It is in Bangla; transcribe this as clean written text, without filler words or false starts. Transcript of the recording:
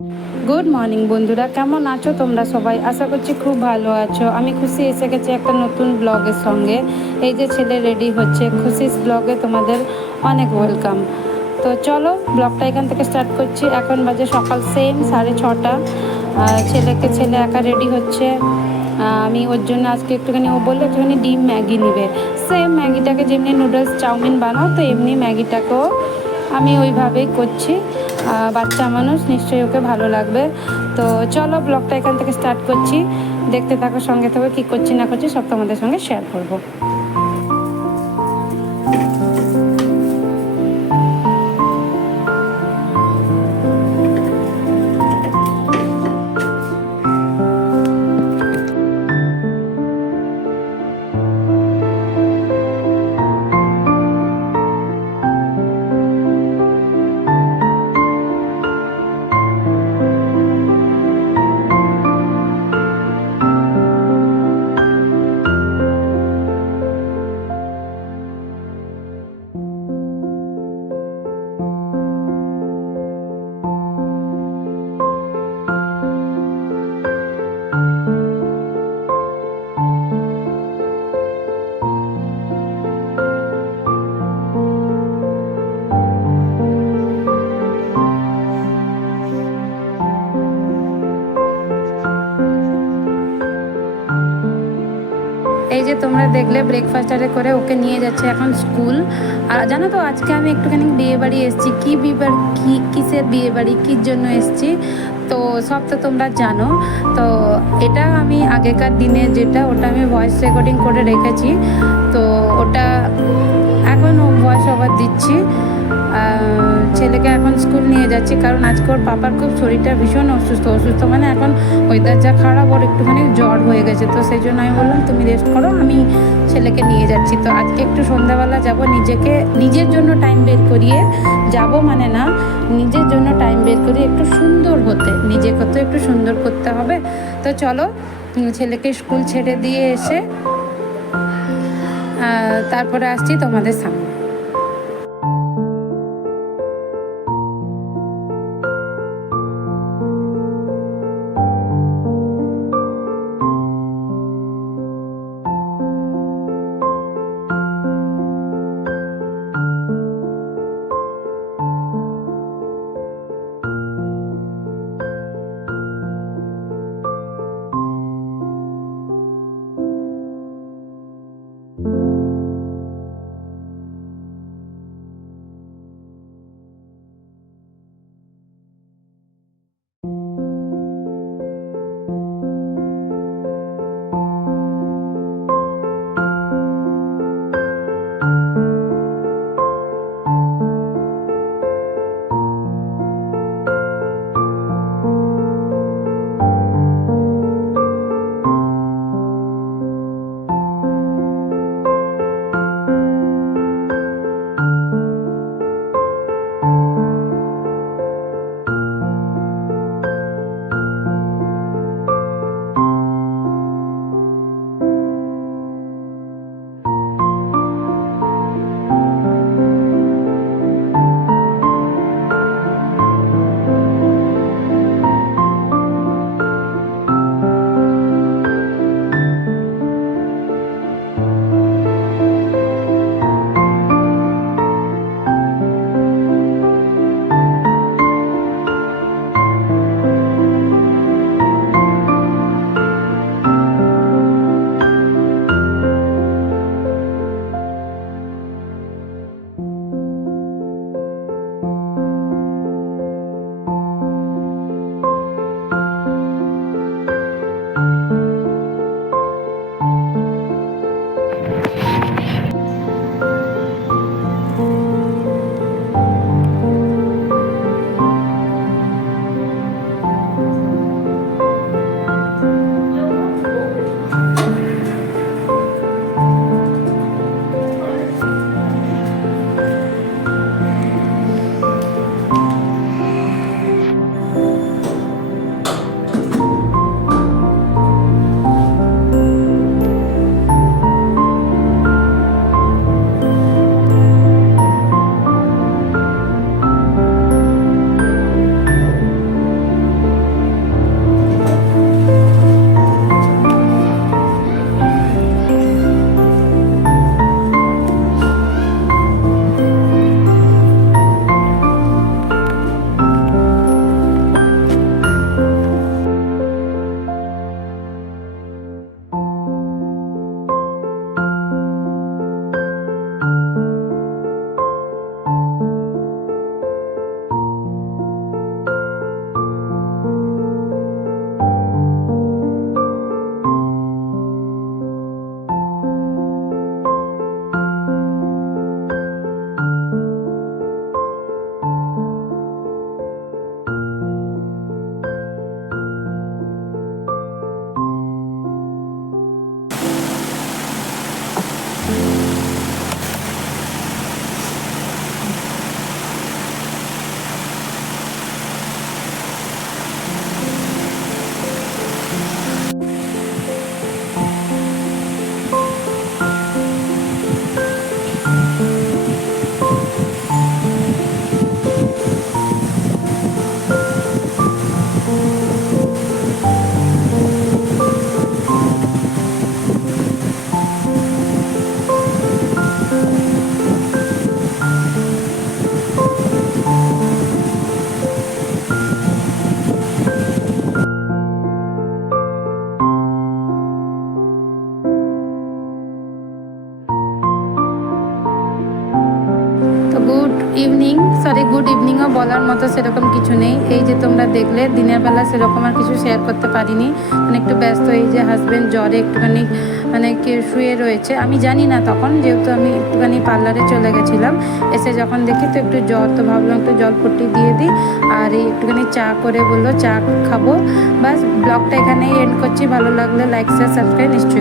গুড মর্নিং বন্ধুরা, কেমন আছো তোমরা সবাই? আশা করছি খুব ভালো আছো। আমি খুশি এসে গেছি একটা নতুন ব্লগের সঙ্গে। এই যে ছেলে রেডি হচ্ছে, খুশিস ব্লগে তোমাদের অনেক ওয়েলকাম। তো চলো ব্লগটা এখান থেকে স্টার্ট করছি। এখন বাজে সকাল সেম 6:30। ছেলে একা রেডি হচ্ছে। আমি ওর জন্য আজকে একটুখানি, ও বললো একটুখানি ডিম ম্যাগি নিবে। সেম ম্যাগিটাকে যেমনি নুডলস চাউমিন বানাও, তো এমনি ম্যাগিটাকেও আমি ওইভাবেই করছি। বাচ্চা মানুষ, নিশ্চয়ই ওকে ভালো লাগবে। তো চলো ব্লগটা এখান থেকে স্টার্ট করছি। দেখতে থাকো, সঙ্গে থাকো, কী করছি না করছি সব তোমাদের সঙ্গে শেয়ার করবো। এই যে তোমরা দেখলে ব্রেকফাস্টারে করে ওকে নিয়ে যাচ্ছে এখন স্কুল। আর জানো তো আজকে আমি একটুখানি বিয়ে বাড়ি এসেছি। কিসের বিয়ে বাড়ি, কির জন্য এসেছি তো সব তো তোমরা জানো। তো এটা আমি আগেকার দিনে যেটা, ওটা আমি ভয়েস রেকর্ডিং করে রেখেছি। তো ওটা এখন ভয়েস ওভার দিচ্ছি। ছেলেকে এখন স্কুল নিয়ে যাচ্ছি, কারণ আজকে ওর পাপার খুব শরীরটা ভীষণ অসুস্থ মানে এখন ওয়েদার যা খারাপ, ওর একটুখানি জ্বর হয়ে গেছে। তো সেই জন্য আমি বললাম তুমি রেস্ট করো, আমি ছেলেকে নিয়ে যাচ্ছি। তো আজকে একটু সন্ধ্যাবেলা যাব, নিজের জন্য টাইম বের করিয়ে যাব, মানে না, নিজের জন্য টাইম বের করিয়ে একটু সুন্দর হতে, নিজেকে তো একটু সুন্দর করতে হবে। তো চলো ছেলেকে স্কুল ছেড়ে দিয়ে এসে তারপরে আসছি তোমাদের সামনে। বলার মতো সেরকম কিছু নেই। এই যে তোমরা দেখলে দিনের বেলা সেরকম আর কিছু শেয়ার করতে পারিনি, মানে একটু ব্যস্ত। এই যে হাজব্যান্ড জ্বরে একটুখানি মানে কে শুয়ে রয়েছে, আমি জানি না তখন, যেহেতু আমি একটুখানি পার্লারে চলে গেছিলাম, এসে যখন দেখি তো একটু জ্বর, তো ভাবলাম একটু জলপট্টি দিয়ে দিই। আর এই একটুখানি চা করে বললো চা খাবো। বাস ব্লগটা এখানেই এন্ড করছি। ভালো লাগলে লাইক শেয়ার সাবস্ক্রাইব নিশ্চয়ই।